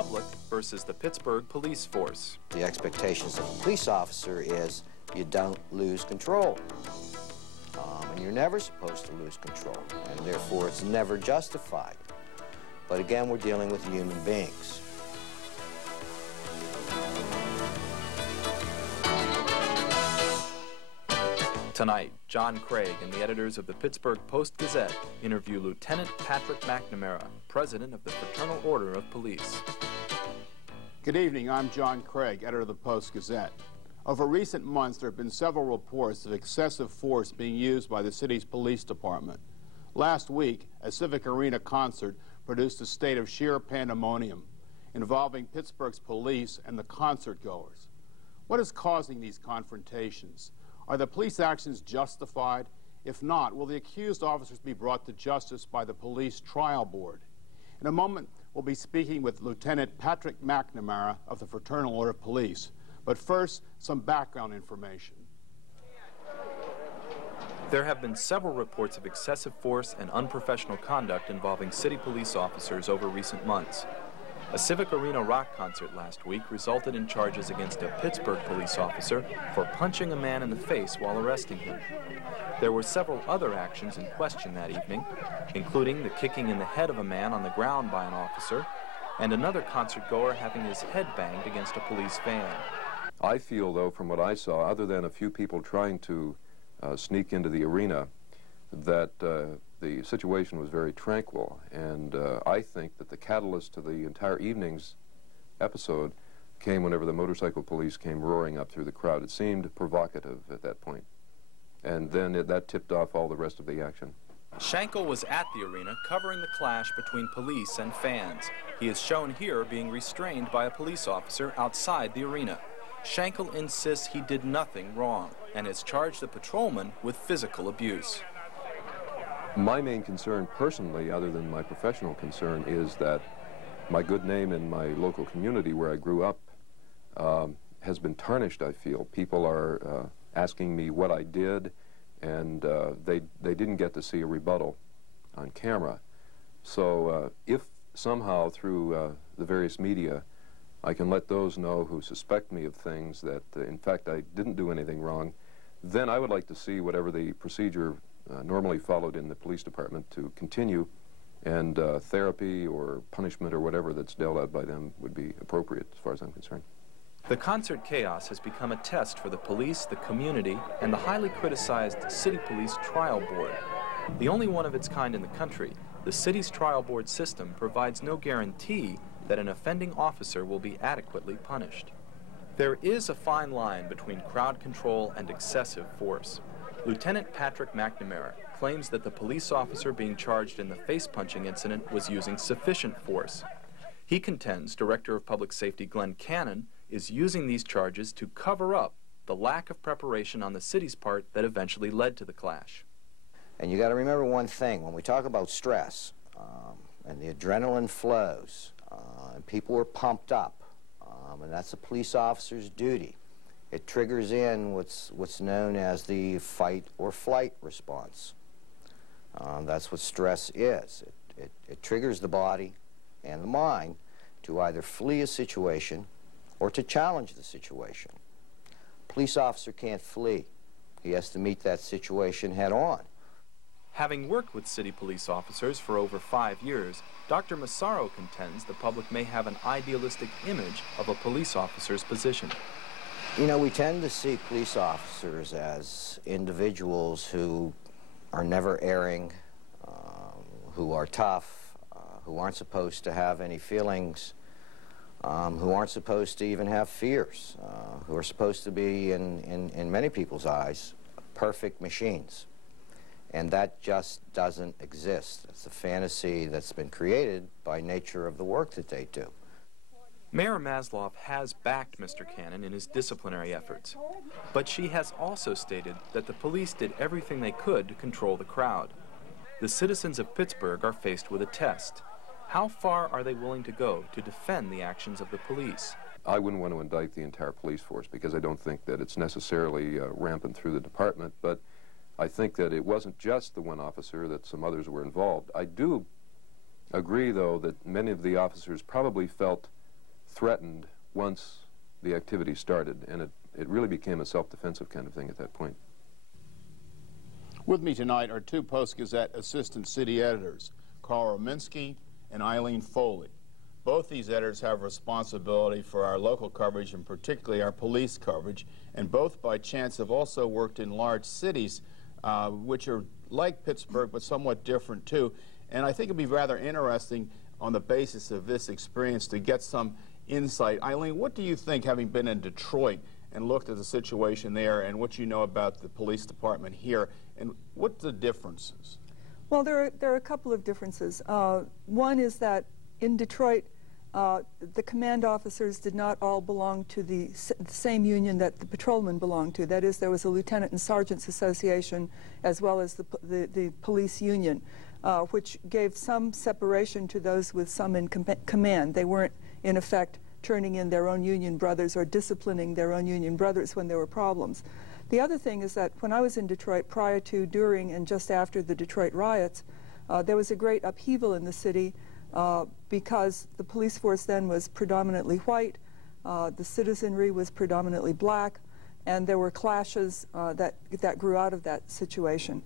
public versus the Pittsburgh police force. The expectations of a police officer is you don't lose control. And you're never supposed to lose control, and therefore it's never justified. But again, we're dealing with human beings. Tonight, John Craig and the editors of the Pittsburgh Post-Gazette interview Lieutenant Patrick McNamara, president of the Fraternal Order of Police. Good evening, I'm John Craig, editor of the Post-Gazette. Over recent months, there have been several reports of excessive force being used by the city's police department. Last week, a Civic Arena concert produced a state of sheer pandemonium involving Pittsburgh's police and the concert goers. What is causing these confrontations? Are the police actions justified? If not, will the accused officers be brought to justice by the police trial board? In a moment, we'll be speaking with Lieutenant Patrick McNamara of the Fraternal Order of Police. But first, some background information. There have been several reports of excessive force and unprofessional conduct involving city police officers over recent months. A Civic Arena rock concert last week resulted in charges against a Pittsburgh police officer for punching a man in the face while arresting him. There were several other actions in question that evening, including the kicking in the head of a man on the ground by an officer, and another concert goer having his head banged against a police van. I feel, though, from what I saw, other than a few people trying to sneak into the arena, that the situation was very tranquil, and I think that the catalyst to the entire evening's episode came whenever the motorcycle police came roaring up through the crowd. It seemed provocative at that point, and then that tipped off all the rest of the action. Shankle was at the arena covering the clash between police and fans. He is shown here being restrained by a police officer outside the arena. Shankle insists he did nothing wrong and has charged the patrolman with physical abuse. My main concern personally, other than my professional concern, is that my good name in my local community where I grew up has been tarnished, I feel. People are asking me what I did, and they didn't get to see a rebuttal on camera. So if somehow through the various media I can let those know who suspect me of things that in fact I didn't do anything wrong, then I would like to see whatever the procedure normally followed in the police department to continue, and therapy or punishment or whatever that's dealt out by them would be appropriate as far as I'm concerned. The concert chaos has become a test for the police, the community, and the highly criticized City Police Trial Board. The only one of its kind in the country, the city's trial board system provides no guarantee that an offending officer will be adequately punished. There is a fine line between crowd control and excessive force. Lieutenant Patrick McNamara claims that the police officer being charged in the face-punching incident was using sufficient force. He contends Director of Public Safety Glenn Cannon is using these charges to cover up the lack of preparation on the city's part that eventually led to the clash. And you got to remember one thing, when we talk about stress and the adrenaline flows and people are pumped up, and that's a police officer's duty. It triggers in what's known as the fight or flight response. That's what stress is. It triggers the body and the mind to either flee a situation or to challenge the situation. Police officer can't flee. He has to meet that situation head on. Having worked with city police officers for over 5 years, Dr. Massaro contends the public may have an idealistic image of a police officer's position. You know, we tend to see police officers as individuals who are never erring, who are tough, who aren't supposed to have any feelings, who aren't supposed to even have fears, who are supposed to be, in many people's eyes, perfect machines. And that just doesn't exist. It's a fantasy that's been created by nature of the work that they do. Mayor Masloff has backed Mr. Cannon in his disciplinary efforts, but she has also stated that the police did everything they could to control the crowd. The citizens of Pittsburgh are faced with a test. How far are they willing to go to defend the actions of the police? I wouldn't want to indict the entire police force because I don't think that it's necessarily rampant through the department, but I think that it wasn't just the one officer, that some others were involved. I do agree, though, that many of the officers probably felt threatened once the activity started, and it really became a self-defensive kind of thing at that point. With me tonight are two Post-Gazette assistant city editors, Carl Rominski and Eileen Foley. Both these editors have responsibility for our local coverage, and particularly our police coverage, and both by chance have also worked in large cities which are like Pittsburgh but somewhat different too. And I think it'd be rather interesting on the basis of this experience to get some insight. Eileen, what do you think, having been in Detroit and looked at the situation there and what you know about the police department here, and what's the differences? Well, there are a couple of differences. One is that in Detroit, the command officers did not all belong to the same union that the patrolmen belonged to. That is, there was a lieutenant and sergeants association as well as the police union, which gave some separation to those with some in command. They weren't, in effect, turning in their own union brothers or disciplining their own union brothers when there were problems. The other thing is that when I was in Detroit, prior to, during, and just after the Detroit riots, there was a great upheaval in the city because the police force then was predominantly white, the citizenry was predominantly black, and there were clashes that grew out of that situation,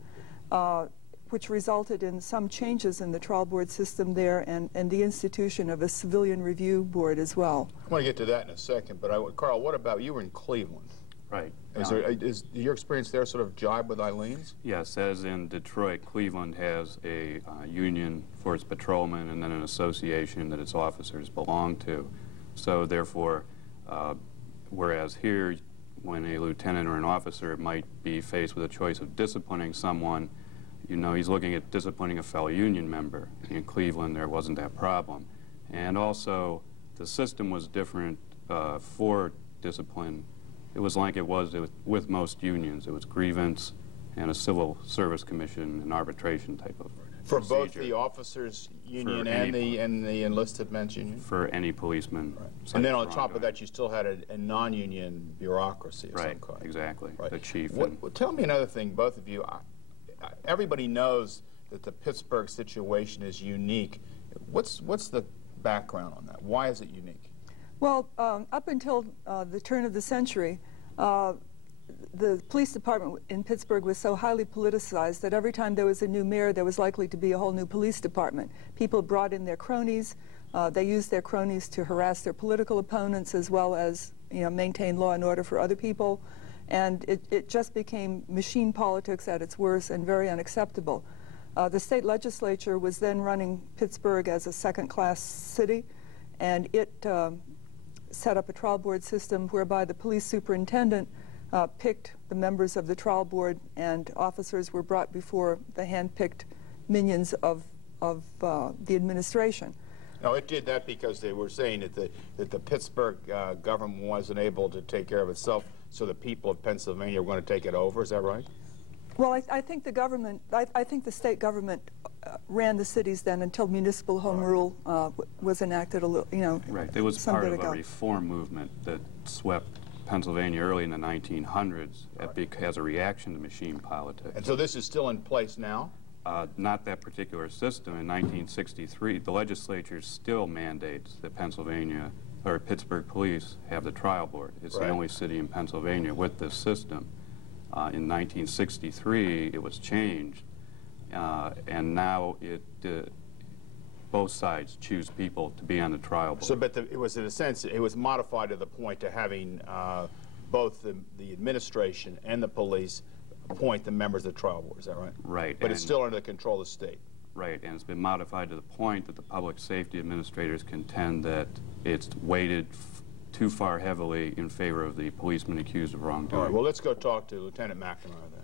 which resulted in some changes in the trial board system there and the institution of a civilian review board as well. I want to get to that in a second, but Carl, what about, you were in Cleveland. Right. Is your experience there sort of jibe with Eileen's? Yes, as in Detroit, Cleveland has a union for its patrolmen and then an association that its officers belong to. So therefore, whereas here, when a lieutenant or an officer might be faced with a choice of disciplining someone, you know, he's looking at disciplining a fellow union member. In Cleveland, there wasn't that problem. And also, the system was different for discipline. It was like it was with most unions. It was grievance and a civil service commission and arbitration type of For procedure. both the officers union and the enlisted men's union? For any policeman. Right. And then on top of that, you still had a non-union bureaucracy of some kind. Right, exactly. Right. The chief. Tell me another thing, both of you. Everybody knows that the Pittsburgh situation is unique. What's the background on that? Why is it unique? Well, up until the turn of the century, the police department in Pittsburgh was so highly politicized that every time there was a new mayor, there was likely to be a whole new police department. People brought in their cronies. They used their cronies to harass their political opponents as well as, you know, maintain law and order for other people. And it just became machine politics at its worst and very unacceptable. The state legislature was then running Pittsburgh as a second-class city, and it set up a trial board system whereby the police superintendent picked the members of the trial board, and officers were brought before the hand-picked minions of the administration. No, it did that because they were saying that the Pittsburgh government wasn't able to take care of itself, so the people of Pennsylvania were going to take it over. Is that right? Well, I think the government, I think the state government ran the cities then until municipal home rule was enacted a little, you know, Right. It was part of a reform movement that swept Pennsylvania early in the 1900s as a reaction to machine politics. And so this is still in place now? Not that particular system. In 1963, the legislature still mandates that Pennsylvania, or Pittsburgh Police, have the trial board. It's the only city in Pennsylvania with this system. In 1963, it was changed, and now both sides choose people to be on the trial board. So, but it was, in a sense, it was modified to the point to having both the administration and the police appoint the members of the trial board. Is that right? Right. But it's still under the control of the state. Right, and it's been modified to the point that the public safety administrators contend that it's weighted too far heavily in favor of the policeman accused of wrongdoing. All right, well, let's go talk to Lieutenant McNamara then.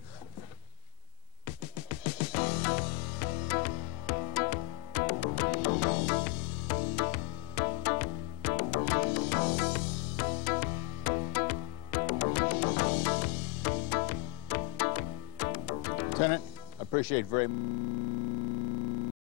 Lieutenant, I appreciate very